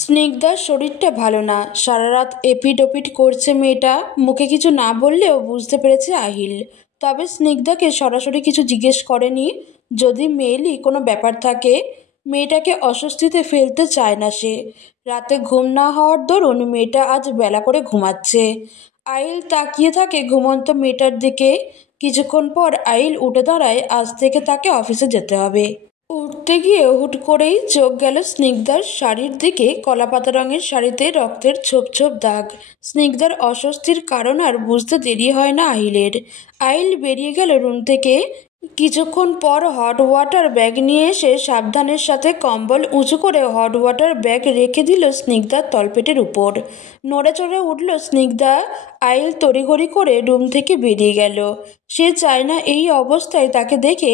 স্নিগ্ধার শরীরটা ভালো না, সারা রাত এপিড ওপিড করছে মেয়েটা। মুখে কিছু না বললেও বুঝতে পেরেছে আহিল। তবে স্নিগ্ধাকে সরাসরি কিছু জিজ্ঞেস করেনি। যদি মেয়েলি কোনো ব্যাপার থাকে, মেয়েটাকে অস্বস্তিতে ফেলতে চায় না সে। রাতে ঘুম না হওয়ার দরুন মেয়েটা আজ বেলা করে ঘুমাচ্ছে। আহিল তাকিয়ে থাকে ঘুমন্ত মেয়েটার দিকে। কিছুক্ষণ পর আহিল উঠে দাঁড়ায়, আজ থেকে তাকে অফিসে যেতে হবে। উঠতে গিয়ে হুট করেই চোখ গেল স্নিগ্ধার শাড়ির দিকে। কলাপাতা রঙের শাড়িতে রক্তের ছোপ ছোপ দাগ। স্নিগ্ধার অস্বস্তির কারণ আর বুঝতে দেরি হয় না আহিলের। আহিল বেরিয়ে গেল রুম থেকে। কিছুক্ষণ পর হট ওয়াটার ব্যাগ নিয়ে এসে সাবধানের সাথে কম্বল উঁচু করে হট ওয়াটার ব্যাগ রেখে দিল স্নিগ্ধার তলপেটের উপর। নড়ে চড়ে উঠল স্নিগ্ধা। আহিল তড়িঘড়ি করে রুম থেকে বেরিয়ে গেল। সে চায় না এই অবস্থায় তাকে দেখে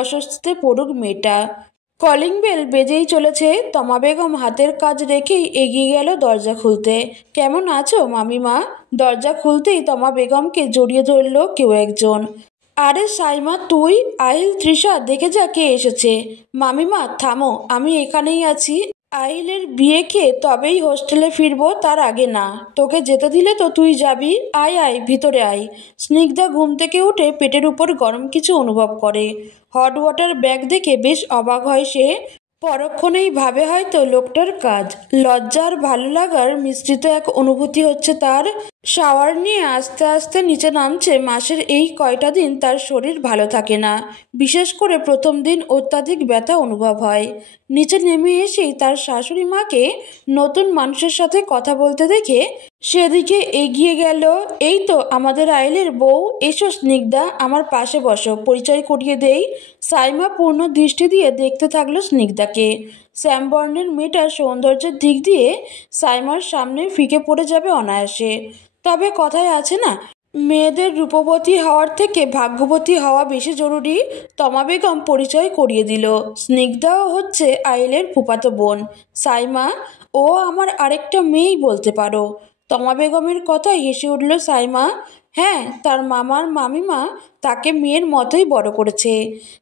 অস্বস্তিতে পড়ুক মেয়েটা। কলিং বেল বেজেই চলেছে। তমা বেগম হাতের কাজ রেখেই এগিয়ে গেল দরজা খুলতে। কেমন আছো মামিমা? দরজা খুলতেই তমা বেগমকে জড়িয়ে ধরল কেউ একজন। আরে সাইমা তুই? আহিল, তৃষা, দেখে যা কে এসেছে। মামিমা থামো, আমি এখানেই আছি। আহিলের বিয়ে খেয়ে তবেই হোস্টেলে ফিরবো, তার আগে না। তোকে যেতে দিলে তো তুই যাবি। আয় আয়, ভিতরে আয়। স্নিগ্ধা ঘুম থেকে উঠে পেটের উপর গরম কিছু অনুভব করে। হট ওয়াটার ব্যাগ দেখে বেশ অবাক হয় সে। পরক্ষণেই ভাবে হয়তো লোকটার কাজ। লজ্জার ভালো লাগার মিশ্রিত এক অনুভূতি হচ্ছে তার। শাওয়ার নিয়ে আস্তে আস্তে নিচে নামছে। মাসের এই কয়টা দিন তার শরীর ভালো থাকে না। বিশেষ করে প্রথম দিন অত্যাধিক ব্যথা অনুভব হয়। নিচে নেমে এসেই তার শাশুড়ি মাকে নতুন মানুষের সাথে কথা বলতে দেখে সেদিকে এগিয়ে গেল। এই তো আমাদের আইলের বউ, এসো স্নিগ্ধা, আমার পাশে বসো, পরিচয় করিয়ে দেই। সাইমা পূর্ণ দৃষ্টি দিয়ে দেখতে থাকলো স্নিগ্ধাকে। শ্যামবর্ণের মেয়েটার সৌন্দর্যের দিক দিয়ে সাইমার সামনে ফিকে পড়ে যাবে অনায়াসে। তবে কথায় আছে না, মেয়েদের রূপবতী হওয়ার থেকে ভাগ্যবতী হওয়া বেশি জরুরি। তমা বেগম পরিচয় করিয়ে দিল। স্নিগ্ধাও হচ্ছে আইলের ফুফাতো বোন। সাইমা, ও আমার আরেকটা মেয়েই বলতে পারো। তমা বেগমের কথায় হেসে উঠল সাইমা। হ্যাঁ, তার মামার মামিমা তাকে মেয়ের মতোই বড় করেছে।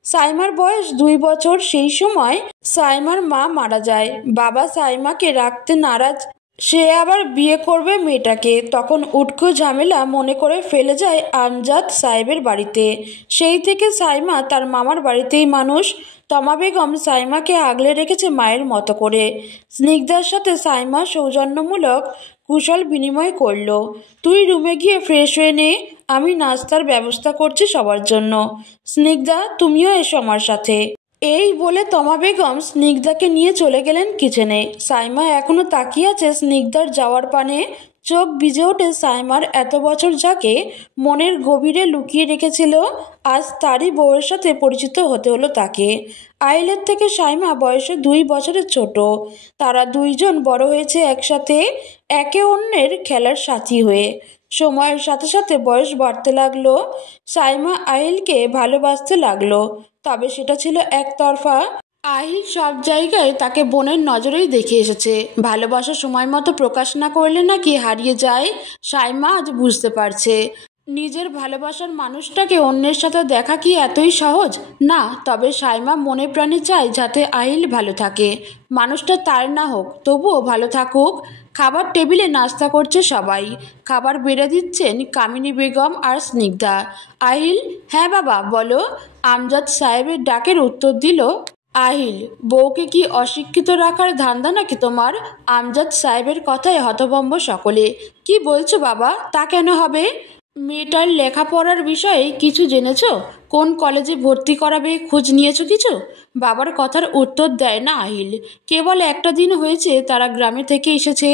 সাইমার বয়স 2 বছর। সেই সময় সাইমার মা মারা যায়। বাবা সাইমাকে রাখতে নারাজ। সে আবার বিয়ে করবে মেয়েটাকে। তখন উটকো ঝামেলা মনে করে ফেলে যায় আমজাদ সাহেবের বাড়িতে। সেই থেকে সাইমা তার মামার বাড়িতেই মানুষ। তমা বেগম সাইমাকে আগলে রেখেছে মায়ের মতো করে। স্নিগ্ধার সাথে সাইমা সৌজন্যমূলক কুশল বিনিময় করল। তুই রুমে গিয়ে ফ্রেশ হয়ে নে, আমি নাস্তার ব্যবস্থা করছি সবার জন্য। স্নিগ্ধা, তুমিও এসো আমার সাথে। এই বলে তমা বেগম স্নিগ্ধাকে নিয়ে চলে গেলেন কিচেনে। সাইমা এখনো তাকিয়ে আছে স্নিগ্ধার যাওয়ার পানে। চোখ ভিজে ওঠে সাইমার। এত বছর যাকে মনের গভীরে লুকিয়ে রেখেছিল, আজ তারই বউয়ের সাথে পরিচিত হতে হলো তাকে। আইলের থেকে সাইমা বয়সে 2 বছরের ছোট। তারা দুইজন বড় হয়েছে একসাথে, একে অন্যের খেলার সাথী হয়ে। সময়ের সাথে সাথে বয়স বাড়তে লাগলো। সাইমা আহিলকে ভালোবাসতে লাগলো। তবে সেটা ছিল একতরফা। আহিল সব জায়গায় তাকে বোনের নজরেই দেখে এসেছে। ভালোবাসা সময় মতো প্রকাশ না করলে নাকি হারিয়ে যায়। সাইমা আজ বুঝতে পারছে, নিজের ভালোবাসার মানুষটাকে অন্যের সাথে দেখা কি এতই সহজ? না। তবে সাইমা মনে প্রাণে চায় যাতে আহিল ভালো থাকে। মানুষটা তার না হোক, তবুও ভালো থাকুক। খাবার টেবিলে নাস্তা করছে সবাই। খাবার বেড়ে দিচ্ছেন কামিনী বেগম আর স্নিগ্ধা। আহিল, হ্যাঁ বাবা বলো। আমজাদ সাহেবের ডাকের উত্তর দিল আহিল। বউকে কি অশিক্ষিত রাখার ধান্দা নাকি তোমার? আমজাদ সাহেবের কথায় হতভম্ব সকলে। কি বলছো বাবা? তা কেন হবে? মেয়েটার লেখাপড়ার বিষয়ে কিছু জেনেছো? কোন কলেজে ভর্তি করাবে খোঁজ নিয়েছো কিছু? বাবার কথার উত্তর দেয় না আহিল। কেবল একটা দিন হয়েছে তারা গ্রামে থেকে এসেছে।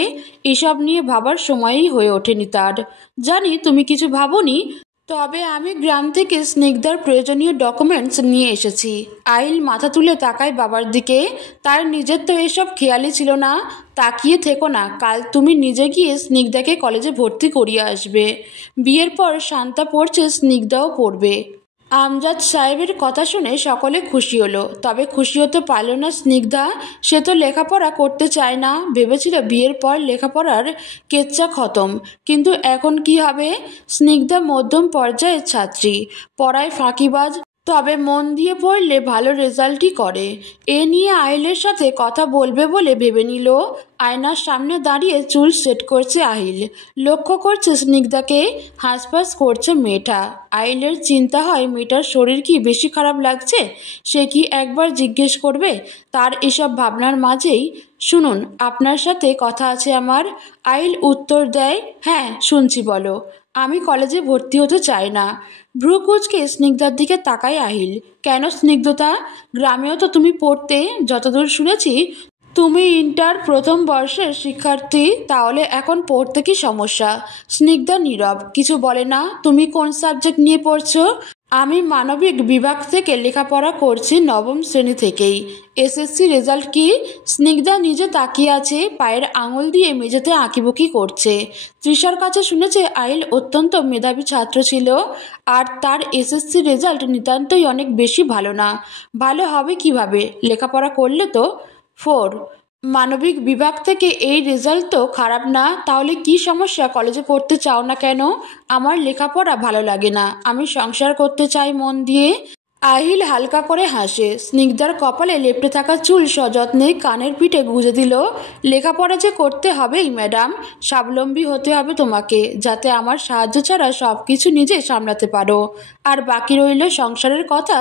এসব নিয়ে ভাবার সময়ই হয়ে ওঠেনি তার। জানি তুমি কিছু ভাবোনি, তবে আমি গ্রাম থেকে স্নিগ্ধার প্রয়োজনীয় ডকুমেন্টস নিয়ে এসেছি। আহিল মাথা তুলে তাকায় বাবার দিকে। তার নিজের তো এসব খেয়ালই ছিল না। তাকিয়ে থেকো না, কাল তুমি নিজে গিয়ে স্নিগ্ধাকে কলেজে ভর্তি করিয়ে আসবে। বিয়ের পর শান্তা পড়ছে, স্নিগ্ধাও পড়বে। আমজাদ সাহেবের কথা শুনে সকলে খুশি হলো। তবে খুশি হতে পারল না স্নিগ্ধা। সে তো লেখাপড়া করতে চায় না। ভেবেছিল বিয়ের পর লেখাপড়ার কেচ্চা খতম। কিন্তু এখন কি হবে? স্নিগ্ধা মধ্যম পর্যায়ের ছাত্রী, পড়ায় ফাঁকিবাজ। তবে মন দিয়ে পড়লে ভালো রেজাল্টই করে। এ নিয়ে আহিলের সাথে কথা বলবে বলে ভেবে নিল। আয়নার সামনে দাঁড়িয়ে চুল সেট করছে আহিল। লক্ষ্য করছে স্নিগ্ধাকে, হাঁসফাঁস করছে মেয়েটা। আহিলের চিন্তা হয় মেয়েটার শরীর কি বেশি খারাপ লাগছে, সে কি একবার জিজ্ঞেস করবে। তার এসব ভাবনার মাঝেই, শুনুন আপনার সাথে কথা আছে আমার। আহিল উত্তর দেয়, হ্যাঁ শুনছি বলো। আমি কলেজে ভর্তি হতে চাই না। ভ্রু কুঁচকে স্নিগ্ধার দিকে তাকায় আহিল। কেন স্নিগ্ধতা? গ্রামেও তো তুমি পড়তে, যতদূর শুনেছি তুমি ইন্টার প্রথম বর্ষের শিক্ষার্থী, তাহলে এখন পড়তে কি সমস্যা? স্নিগ্ধা নীরব, কিছু বলে না। তুমি কোন সাবজেক্ট নিয়ে পড়ছো? আমি মানবিক বিভাগ থেকে লেখাপড়া করছি নবম শ্রেণী থেকেই। এসএসসি রেজাল্ট কি? স্নিগ্ধা নিজে তাকিয়ে আছে, পায়ের আঙুল দিয়ে মেঝেতে আঁকিবুকি করছে। তৃষার কাছে শুনেছে আহিল অত্যন্ত মেধাবী ছাত্র ছিল, আর তার এসএসসি রেজাল্ট নিতান্তই অনেক বেশি ভালো না। ভালো হবে কিভাবে? লেখাপড়া করলে তো। 4 মানবিক বিভাগ থেকে এই রেজাল্ট তো খারাপ না, তাহলে কি সমস্যা? কলেজে পড়তে চাও না কেন? আমার লেখাপড়া ভালো লাগে না, আমি সংসার করতে চাই মন দিয়ে। আহিল হালকা করে হাসে। স্নিগ্ধার কপালে লেপ্টে থাকা চুল সযত্নে কানের পিঠে গুঁজে দিল। লেখাপড়া যে করতে হবেই ম্যাডাম, স্বাবলম্বী হতে হবে তোমাকে, যাতে আমার সাহায্য ছাড়া সব কিছু নিজে সামলাতে পারো। আর বাকি রইল সংসারের কথা,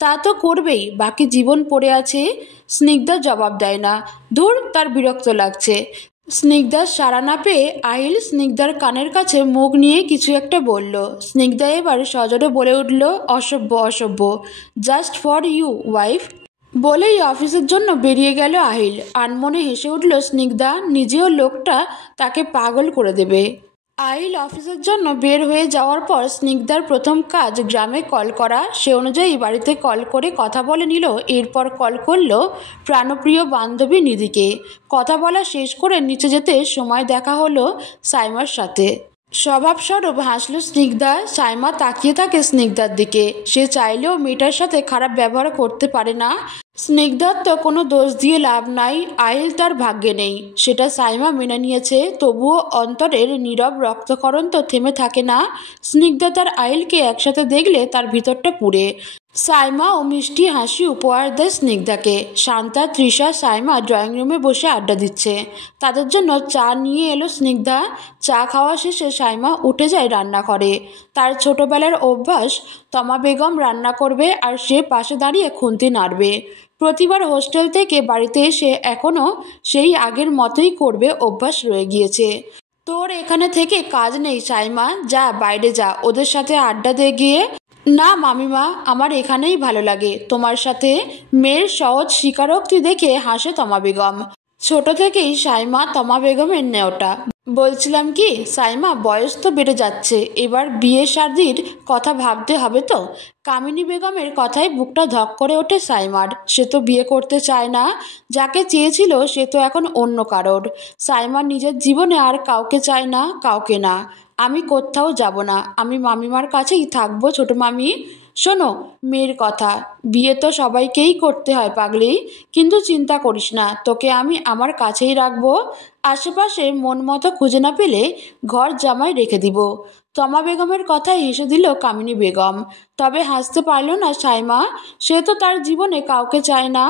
তা তো করবেই, বাকি জীবন পড়ে আছে। স্নিগ্ধা জবাব দেয় না। ধুর, তার বিরক্ত লাগছে। স্নিগ্ধার সাড়া না পেয়ে আহিল স্নিগ্ধার কানের কাছে মুখ নিয়ে কিছু একটা বলল। স্নিগ্ধা এবার সজোরে বলে উঠল, অসভ্য অসভ্য, জাস্ট ফর ইউ ওয়াইফ। বলেই অফিসের জন্য বেরিয়ে গেল আহিল। আনমনে হেসে উঠল স্নিগ্ধা, নিজেও লোকটা তাকে পাগল করে দেবে। আহিল অফিসের জন্য বের হয়ে যাওয়ার পর স্নিগ্ধার প্রথম কাজ গ্রামে কল করা। সে অনুযায়ী বাড়িতে কল করে কথা বলে নিল। এরপর কল করলো প্রাণপ্রিয় বান্ধবী নিধিকে। কথা বলা শেষ করে নিচে যেতে সময় দেখা হলো সাইমার সাথে। স্বভাবস্বরূপ হাসল স্নিগ্ধা। সাইমা তাকিয়ে থাকে স্নিগ্ধার দিকে। সে চাইলেও মেয়েটার সাথে খারাপ ব্যবহার করতে পারে না। স্নিগ্ধার তো কোনো দোষ দিয়ে লাভ নাই, আহিল তার ভাগ্যে নেই, সেটা সাইমা মেনে নিয়েছে। তবুও অন্তরের নীরব রক্তক্ষরণ তো থেমে থাকে না। স্নিগ্ধা তার আহিলকে একসাথে দেখলে তার ভিতরটা পুড়ে। সাইমা ও মিষ্টি হাসি উপহার দেয় স্নিগ্ধাকে। শান্তা, তৃষা, সাইমা ড্রয়িং রুমে বসে আড্ডা দিচ্ছে। তাদের জন্য চা নিয়ে এলো স্নিগ্ধা। চা খাওয়া শেষে সাইমা উঠে যায় রান্নাঘরে। তার ছোটবেলার অভ্যাস, তমা বেগম রান্না করবে আর সে পাশে দাঁড়িয়ে খুন্তি নাড়বে। প্রতিবার হোস্টেল থেকে বাড়িতে এসে এখনও সেই আগের মতোই করবে, অভ্যাস রয়ে গিয়েছে। তোর এখানে থেকে কাজ নেই সাইমা, যা বাইরে যা, ওদের সাথে আড্ডা দে গিয়ে। না মামিমা, আমার এখানেই ভালো লাগে তোমার সাথে। মেয়ের সহজ স্বীকারোক্তি দেখে হাসে তমা বেগম। ছোট থেকেই সাইমা তমা বেগমের নেওটা। বলছিলাম কি সাইমা, বয়স তো বেড়ে যাচ্ছে, এবার বিয়ে শাদির কথা ভাবতে হবে তো। কামিনী বেগমের কথায় বুকটা ধক করে ওঠে সাইমার। সে তো বিয়ে করতে চায় না, যাকে চেয়েছিল সে তো এখন অন্য কারোর। সাইমা নিজের জীবনে আর কাউকে চায় না, কাউকে না। আমি কোথাও যাব না, আমি মামিমার কাছেই থাকবো ছোট মামি। শোনো মেয়ের কথা, বিয়ে তো সবাইকেই করতে হয় পাগলি, কিন্তু চিন্তা করিস না, তোকে আমি আমার কাছেই রাখবো। আশেপাশে মন মতো খুঁজে না পেলে ঘর জামাই রেখে দিব। তমা বেগমের কথায় হেসে দিল কামিনী বেগম। তবে হাসতে পারল না সাইমা। সে তো তার জীবনে কাউকে চায় না,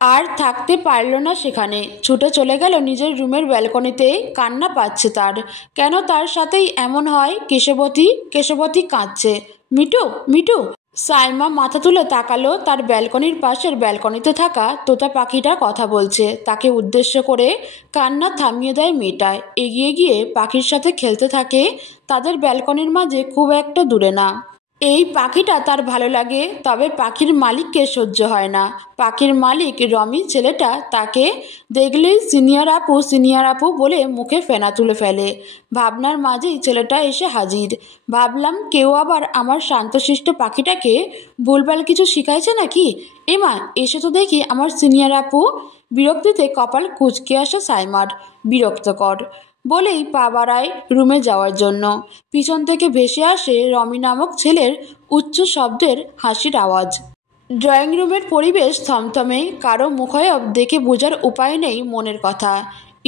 আর থাকতে পারল না সেখানে। ছুটে চলে গেল নিজের রুমের ব্যালকনিতে। কান্না পাচ্ছে তার। কেন তার সাথেই এমন হয়? কেশবতী, কেশবতী কাঁদছে। Me too, me too. সাইমা মাথা তুলে তাকালো। তার ব্যালকনির পাশের ব্যালকনিতে থাকা তোতা পাখিটা কথা বলছে তাকে উদ্দেশ্য করে। কান্না থামিয়ে দেয় মেয়েটায়, এগিয়ে গিয়ে পাখির সাথে খেলতে থাকে। তাদের ব্যালকনির মাঝে খুব একটা দূরে না। এই পাখিটা তার ভালো লাগে, তবে পাখির মালিককে সহ্য হয় না। পাখির মালিক রমি ছেলেটা তাকে দেখলেই সিনিয়র আপু বলে মুখে ফেনা তুলে ফেলে। ভাবনার মাঝেই ছেলেটা এসে হাজির। ভাবলাম কেউ আবার আমার শান্তশিষ্ট পাখিটাকে ভুলভাল কিছু শিখাইছে নাকি। এমা, এসে তো দেখি আমার সিনিয়র আপু। বিরক্তিতে কপাল কুঁচকে আসে সাইমার। বিরক্তকর বলেই পা বাড়ায় রুমে যাওয়ার জন্য। পিছন থেকে ভেসে আসে রমি নামক ছেলের উচ্চ শব্দের হাসির আওয়াজ। ড্রয়িং রুমের পরিবেশ থমথমে, কারো মুখায়ব দেখে বোঝার উপায় নেই মনের কথা।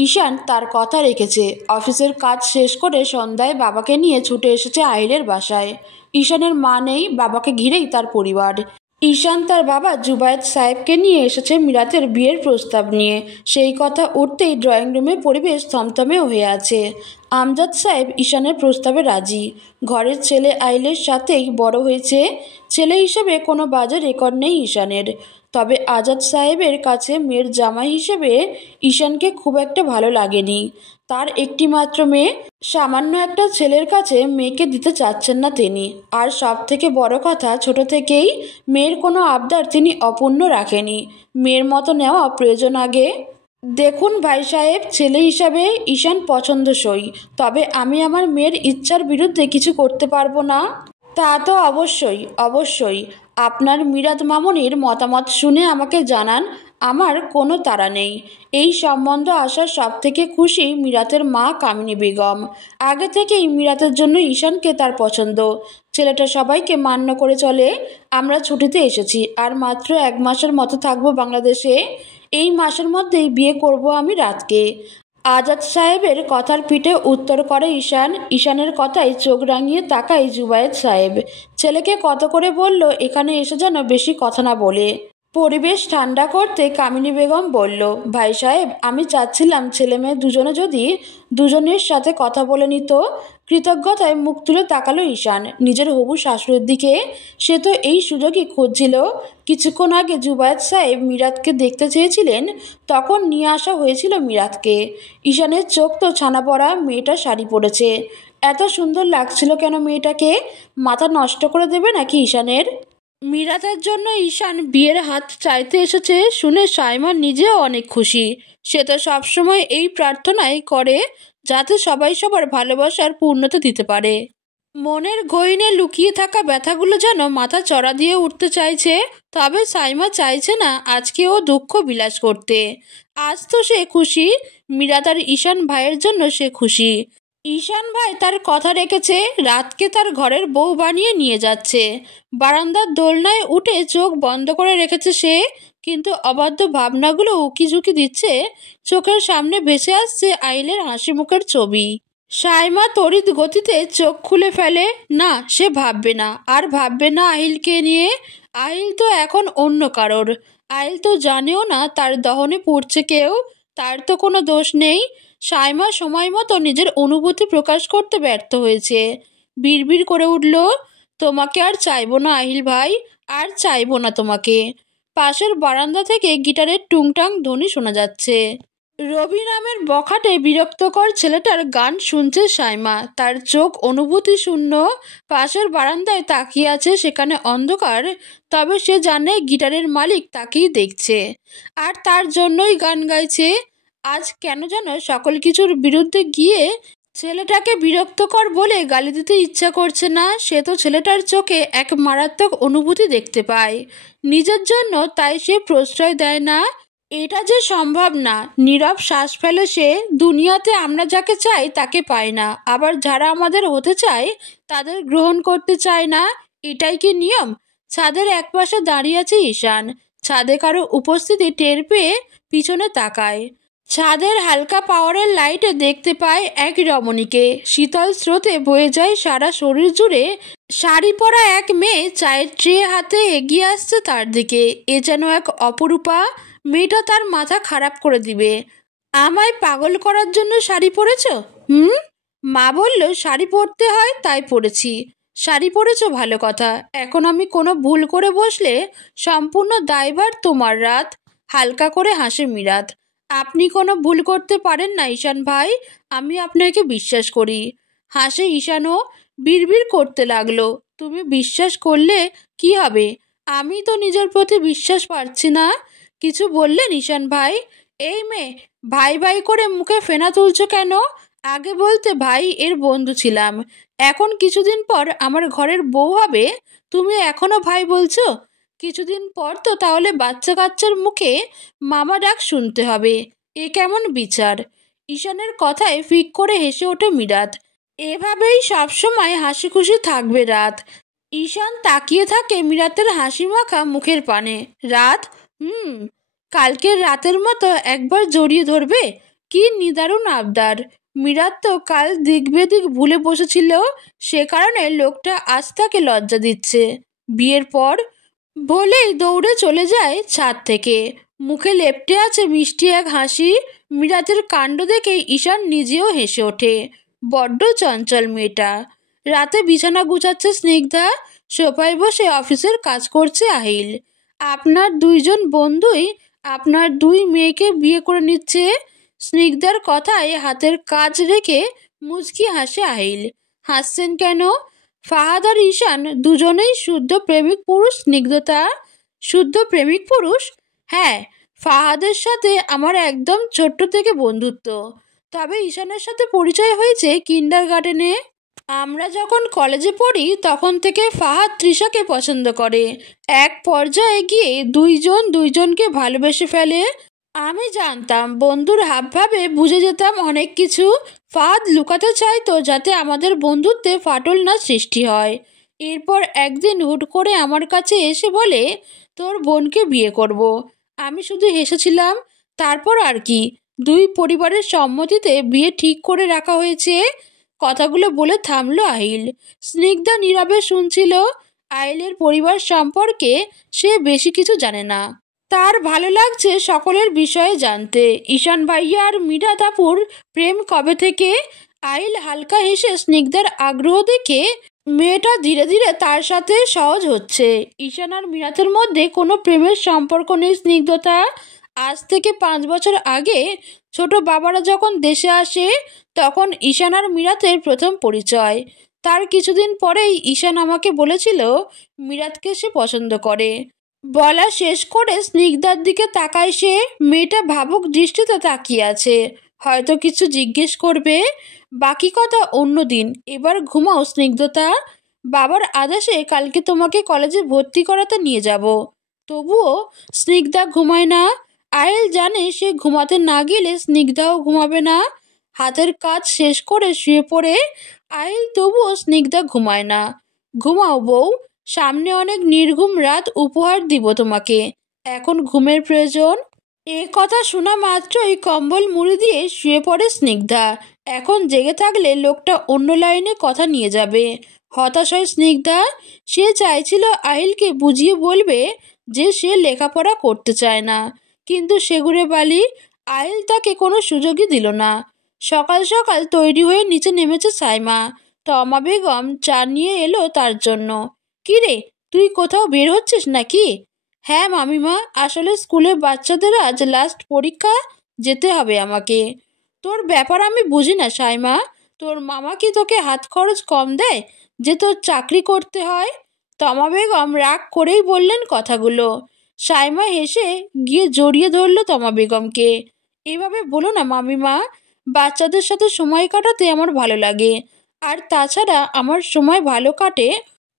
ঈশান তার কথা রেখেছে। অফিসের কাজ শেষ করে সন্ধ্যায় বাবাকে নিয়ে ছুটে এসেছে আহিলের বাসায়। ঈশানের মা নেই, বাবাকে ঘিরেই তার পরিবার। ঈশান তার বাবা জুবায়েদ সাহেবকে নিয়ে এসেছে মিরাতের বিয়ের প্রস্তাব নিয়ে। সেই কথা উঠতেই ড্রয়িং রুমে পরিবেশ থমথমে হয়ে আছে। আমজাদ সাহেব ঈশানের প্রস্তাবে রাজি। ঘরের ছেলে আহিলের সাথেই বড় হয়েছে। ছেলে হিসেবে কোনো বাজে রেকর্ড নেই ঈশানের। তবে আজাদ সাহেবের কাছে মেয়ের জামাই হিসেবে ঈশানকে খুব একটা ভালো লাগেনি। তার একটি মাত্র মেয়ে, সামান্য একটা ছেলের কাছে মেয়েকে দিতে চাচ্ছেন না তিনি। আর সব থেকে বড় কথা, ছোট থেকেই মেয়ের কোনো আবদার তিনি অপূর্ণ রাখেনি। মেয়ের মতো নেওয়া প্রয়োজন আগে। দেখুন ভাই সাহেব, ছেলে হিসাবে ঈশান পছন্দসই, তবে আমি আমার মেয়ের ইচ্ছার বিরুদ্ধে কিছু করতে পারবো না। তা তো অবশ্যই অবশ্যই। আপনার মিরাত মামুনির মতামত শুনে আমাকে জানান, আমার কোনো তাড়া নেই। এই সম্বন্ধ আসার সব থেকে খুশি মিরাতের মা কামিনী বেগম। আগে থেকেই মিরাতের জন্য ঈশানকে তার পছন্দ। ছেলেটা সবাইকে মান্য করে চলে। আমরা ছুটিতে এসেছি, আর মাত্র 1 মাসের মতো থাকবো বাংলাদেশে। এই মাসের মধ্যেই বিয়ে করব আমি রাতকে। আজাদ সাহেবের কথার পিঠে উত্তর করে ঈশান। ঈশানের কথায় চোখ রাঙিয়ে তাকায় জুবায়েদ সাহেব। ছেলেকে কত করে বলল এখানে এসে যেন বেশি কথা না বলে। পরিবেশ ঠান্ডা করতে কামিনী বেগম বলল, ভাই সাহেব, আমি চাচ্ছিলাম ছেলে মেয়ে দুজনে যদি দুজনের সাথে কথা বলে নিত। কৃতজ্ঞতায় মুখ তুলে তাকালো ঈশান নিজের হবু শাশুড়ির দিকে। সে তো এই সুযোগই খুঁজছিল। কিছুক্ষণ আগে জুবায়েদ সাহেব মিরাতকে দেখতে চেয়েছিলেন, তখন নিয়ে আসা হয়েছিল মিরাতকে। ঈশানের চোখ তো ছানা পড়া। মেয়েটা শাড়ি পরেছে, এত সুন্দর লাগছিল কেন মেয়েটাকে? মাথা নষ্ট করে দেবে নাকি ঈশানের? মিরাতের জন্য ঈশান বিয়ের হাত চাইতে এসেছে শুনে সাইমা নিজেও অনেক খুশি। সে তো সবসময় এই প্রার্থনাই করে, যাতে সবাই সবার ভালোবাসার পূর্ণতা দিতে পারে। মনের গহীনে লুকিয়ে থাকা ব্যথাগুলো যেন মাথা চড়া দিয়ে উঠতে চাইছে। তবে সাইমা চাইছে না আজকে ও দুঃখ বিলাস করতে। আজ তো সে খুশি, মিরাত আর ঈশান ভাইয়ের জন্য সে খুশি। ঈশান ভাই তার কথা রেখেছে, রাতকে তার ঘরের বউ বানিয়ে নিয়ে যাচ্ছে। বারান্দার দোলনায় উঠে চোখ বন্ধ করে রেখেছে সে, কিন্তু অবাধ্য ভাবনাগুলো উকিঝুঁকি দিচ্ছে। চোখের সামনে ভেসে আসছে আহিলের হাসি মুখের ছবি। সাইমা তড়িৎ গতিতে চোখ খুলে ফেলে। না, সে ভাববে না, আর ভাববে না আহিলকে নিয়ে। আহিল তো এখন অন্য কারোর। আহিল তো জানেও না তার দহনে পড়ছে কেউ। তার তো কোনো দোষ নেই। সাইমা সময় মতো নিজের অনুভূতি প্রকাশ করতে ব্যর্থ হয়েছে। বিড়বিড় করে উঠল, তোমাকে আর চাইবো না আহিল ভাই, আর চাইবো না তোমাকে। পাশের বারান্দা থেকে গিটারের টুংটাং ধ্বনি শোনা যাচ্ছে। রবি নামের বখাটে বিরক্তকর ছেলেটার গান শুনছে সাইমা। তার চোখ অনুভূতি শূন্য। পাশের বারান্দায় তাকিয়ে আছে, সেখানে অন্ধকার। তবে সে জানে গিটারের মালিক তাকেই দেখছে, আর তার জন্যই গান গাইছে। আজ কেন যেন সকল কিছুর বিরুদ্ধে গিয়ে ছেলেটাকে বিরক্তকর বলে গালি দিতে ইচ্ছা করছে না। সে তো ছেলেটার চোখে এক মারাত্মক অনুভূতি দেখতে পায় নিজের জন্য, তাই সে প্রশ্রয় দেয় না। এটা যে সম্ভব না। নীরব শ্বাস ফেলে সে। দুনিয়াতে আমরা যাকে চাই তাকে পাই না, আবার যারা আমাদের হতে চায় তাদের গ্রহণ করতে চায় না। এটাই কি নিয়ম? ছাদের একপাশে দাঁড়িয়ে আছে ঈশান। ছাদে কারো উপস্থিতি টের পেয়ে পিছনে তাকায়। ছাদের হালকা পাওয়ারের লাইটে দেখতে পায় এক রমণীকে। শীতল স্রোতে বয়ে যায় সারা শরীর জুড়ে। শাড়ি পরা এক মেয়ে চায়ের ট্রে হাতে এগিয়ে আসছে তার দিকে। এ যেন এক অপরূপা। মেয়েটা তার মাথা খারাপ করে দিবে। আমায় পাগল করার জন্য শাড়ি পরেছ? মা বলল শাড়ি পরতে হয়, তাই পরেছি। শাড়ি পরেছ ভালো কথা, এখন আমি কোনো ভুল করে বসলে সম্পূর্ণ দায়ভার তোমার। রাত হালকা করে হাসে মিরাত। আপনি কোনো ভুল করতে পারেন না ঈশান ভাই, আমি আপনাকে বিশ্বাস করি। হাসে ঈশানও। বিড়বিড় করতে লাগলো, তুমি বিশ্বাস করলে কি হবে? আমি তো নিজের প্রতি বিশ্বাস পাচ্ছি না। কিছু বললেন ঈশান ভাই? এই মেয়ে, ভাই ভাই করে মুখে ফেনা তুলছ কেন? আগে বলতে ভাই এর বন্ধু ছিলাম, এখন কিছুদিন পর আমার ঘরের বউ হবে, তুমি এখনো ভাই বলছো? কিছুদিন পর তো তাহলে বাচ্চা কাচ্চার মুখে মামা ডাক শুনতে হবে। এ কেমন বিচার? ঈশানের কথায় ফিক করে হেসে ওঠে মিরাত। এভাবেই সবসময় হাসি খুশি থাকবে রাত। ঈশান তাকিয়ে থাকে মিরাতের হাসি মাখা মুখের পানে। রাত কালকের রাতের মতো একবার জড়িয়ে ধরবে? কি নিদারুণ আবদার! মীরার তো কাল দিক বেদিক ভুলে বসেছিল, সে কারণে লোকটা আজ তাকে লজ্জা দিচ্ছে। বিয়ের পর বলেই দৌড়ে চলে যায় ছাদ থেকে। মুখে লেপ্টে আছে মিষ্টি এক হাসি। মীরাতের কাণ্ড দেখে ঈশান নিজেও হেসে ওঠে। বড্ড চঞ্চল মেয়েটা। রাতে বিছানা গুছাচ্ছে স্নিগ্ধা, সোফায় বসে অফিসের কাজ করছে আহিল। আপনার দুইজন বন্ধুই আপনার দুই মেয়েকে বিয়ে করে নিচ্ছে। স্নিগ্ধার কথায় হাতের কাজ রেখে মুচকি হাসে আহিল। হাসছেন কেন? ফাহাদ আর ঈশান দুজনেই শুদ্ধ প্রেমিক পুরুষ। স্নিগ্ধতা শুদ্ধ প্রেমিক পুরুষ? হ্যাঁ, ফাহাদের সাথে আমার একদম ছোট্ট থেকে বন্ধুত্ব, তবে ঈশানের সাথে পরিচয় হয়েছে কিন্ডারগার্টেনে। আমরা যখন কলেজে পড়ি তখন থেকে ফাহাদ তৃষাকে পছন্দ করে। এক পর্যায়ে গিয়ে দুইজন দুইজনকে ভালোবেসে ফেলে। আমি জানতাম, বন্ধুর হাবভাবে বুঝে যেতাম অনেক কিছু। ফাহাদ লুকাতে চাইতো যাতে আমাদের বন্ধুত্বে ফাটল না সৃষ্টি হয়। এরপর একদিন হুট করে আমার কাছে এসে বলে, তোর বোনকে বিয়ে করব। আমি শুধু হেসেছিলাম। তারপর আর কি, দুই পরিবারের সম্মতিতে বিয়ে ঠিক করে রাখা হয়েছে। কথাগুলো বলে থামলো আহিল। স্নিগ্ধা নীরবে শুনছিল। আহিলের পরিবার সম্পর্কে সে বেশি কিছু জানে না। তার ভালো লাগছে সকলের বিষয়ে জানতে। ঈশান ভাইয়া আর মীরাত আপুর প্রেম কবে থেকে? আহিল হালকা হেসে স্নিগ্ধার আগ্রহ দেখে মেয়েটা ধীরে ধীরে তার সাথে সহজ হচ্ছে। ঈশান আর মীরাতের মধ্যে কোনো প্রেমের সম্পর্ক নেই স্নিগ্ধতা। আজ থেকে 5 বছর আগে ছোট বাবারা যখন দেশে আসে তখন ঈশান আর মীরাতের প্রথম পরিচয়। তার কিছুদিন পরেই ঈশান আমাকে বলেছিল মীরাতকে সে পছন্দ করে। বলা শেষ করে স্নিগ্ধার দিকে তাকায় সে। মেয়েটা ভাবুক দৃষ্টিতে তাকিয়ে আছে, হয়তো কিছু জিজ্ঞেস করবে। বাকি কথা অন্য দিন, এবার ঘুমাও স্নিগ্ধতা। বাবার আদেশে কালকে তোমাকে কলেজে ভর্তি করাতে নিয়ে যাব। তবুও স্নিগ্ধা ঘুমায় না। আয়েল জানে সে ঘুমাতে না গেলে স্নিগ্ধাও ঘুমাবে না। হাতের কাজ শেষ করে শুয়ে পড়ে আয়েল, তবুও স্নিগ্ধা ঘুমায় না। ঘুমাও বউ, সামনে অনেক নির্ঘুম রাত উপহার দিব তোমাকে, এখন ঘুমের প্রয়োজন। এ কথা শোনা মাত্রই কম্বল মুড়ি দিয়ে শুয়ে পড়ে স্নিগ্ধা। এখন জেগে থাকলে লোকটা অন্য লাইনে কথা নিয়ে যাবে। হতাশ হয় স্নিগ্ধা। সে চাইছিল আহিলকে বুঝিয়ে বলবে যে সে লেখাপড়া করতে চায় না, কিন্তু সেগুড়ে বালি। আহিল তাকে কোনো সুযোগই দিল না। সকাল সকাল তৈরি হয়ে নিচে নেমেছে সাইমা। তমা বেগম চা নিয়ে এলো তার জন্য। কি রে, তুই কোথাও বের হচ্ছিস নাকি? হ্যাঁ মামিমা, আসলে স্কুলে বাচ্চাদের আজ লাস্ট পরীক্ষা, যেতে হবে আমাকে। তোর ব্যাপার আমি বুঝি না সাইমা। তোর মামা কি তোকে হাত খরচ কম দেয় যে তোর চাকরি করতে হয়? তমা বেগম রাগ করেই বললেন কথাগুলো। সাইমা হেসে গিয়ে জড়িয়ে ধরল তমা বেগমকে। এভাবে বলো না মামিমা, বাচ্চাদের সাথে সময় কাটাতে আমার ভালো লাগে, আর তাছাড়া আমার সময় ভালো কাটে।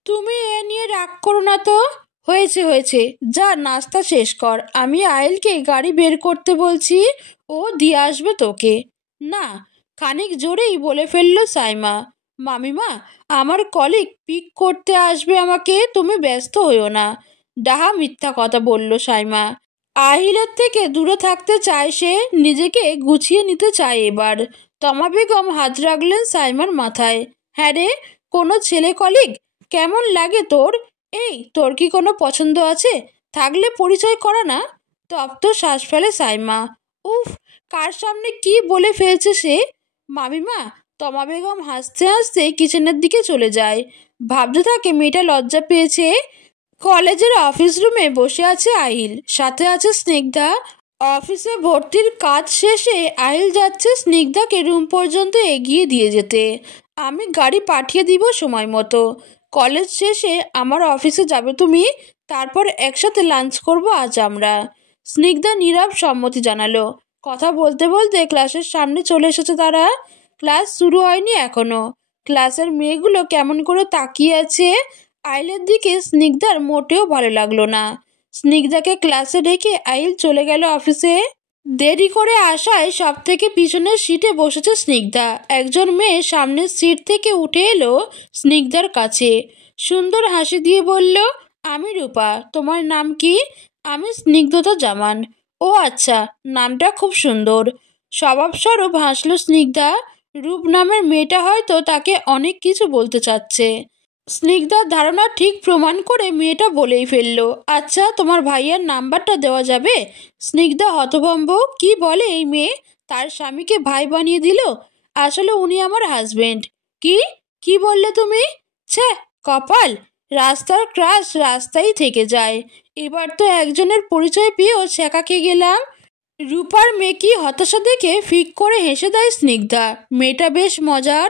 তুমি এ নিয়ে রাগ করো না তো। হয়েছে হয়েছে, যা নাস্তা শেষ কর, আমি আয়েলকে গাড়ি বের করতে বলছি, ও দিয়ে আসবে তোকে। না, খানিক জোরেই বলে ফেলল সাইমা। মামিমা, আমার কলিগ পিক করতে আসবে আমাকে, তুমি ব্যস্ত হইও না। ডাহা মিথ্যা কথা বলল সাইমা। আহিলের থেকে দূরে থাকতে চায় সে, নিজেকে গুছিয়ে নিতে চায় এবার। তমা বেগম হাত রাখলেন সাইমার মাথায়। হ্যাঁ রে, কোনো ছেলে কলিগ কেমন লাগে তোর? এই, তোর কি কোনো পছন্দ আছে? থাকলে পরিচয় করা না। তপ্ত শ্বাস ফেলে সাইমা। উফ, কার সামনে কি বলে ফেলছে সে। মামিমা, তমা বেগম হাসতে হাসতে কিচেনের দিকে চলে যায়। ভাবতে থাকে মেয়েটা লজ্জা পেয়েছে। কলেজের অফিস রুমে বসে আছে আহিল, সাথে আছে স্নিগ্ধা। অফিসে ভর্তির কাজ শেষে আহিল যাচ্ছে স্নিগ্ধাকে রুম পর্যন্ত এগিয়ে দিয়ে যেতে। আমি গাড়ি পাঠিয়ে দিব সময় মতো। কলেজ শেষে আমার অফিসে যাবে তুমি, তারপর একসাথে লাঞ্চ করব আজ আমরা। স্নিগ্ধা নীরব সম্মতি জানালো। কথা বলতে বলতে ক্লাসের সামনে চলে এসেছে তারা। ক্লাস শুরু হয়নি এখনো। ক্লাসের মেয়েগুলো কেমন করে তাকিয়ে আছে আইলের দিকে। স্নিগ্ধার মোটেও ভালো লাগলো না। স্নিগ্ধাকে ক্লাসে রেখে আইল চলে গেল অফিসে। দেরি করে আসায় সব থেকে পিছনের সিটে বসেছে স্নিগ্ধা। একজন মেয়ে সামনের সিট থেকে উঠে এলো স্নিগ্ধার কাছে। সুন্দর হাসি দিয়ে বলল, আমি রূপা, তোমার নাম কি? আমি স্নিগ্ধতা জামান। ও আচ্ছা, নামটা খুব সুন্দর। স্বভাবস্বরূপ হাসল স্নিগ্ধা। রূপ নামের মেয়েটা হয়তো তাকে অনেক কিছু বলতে চাচ্ছে। স্নিগ্ধার ধারণা ঠিক প্রমাণ করে মেয়েটা বলেই ফেলল, আচ্ছা তোমার ভাইয়ার নাম্বারটা দেওয়া যাবে? স্নিগ্ধা হতভম্ব, কি বলে এই মেয়ে? তার স্বামীকে ভাই বানিয়ে দিল। আসলে উনি আমার হাজবেন্ড। কি কি বললে তুমি? ছে, কপাল। রাস্তার ক্রাশ রাস্তাই থেকে যায়। এবার তো একজনের পরিচয় পেয়েও ছ্যাঁকা খেয়ে গেলাম। রূপার মেয়ে কি হতাশা দেখে ফিক করে হেসে দেয় স্নিগ্ধা। মেয়েটা বেশ মজার।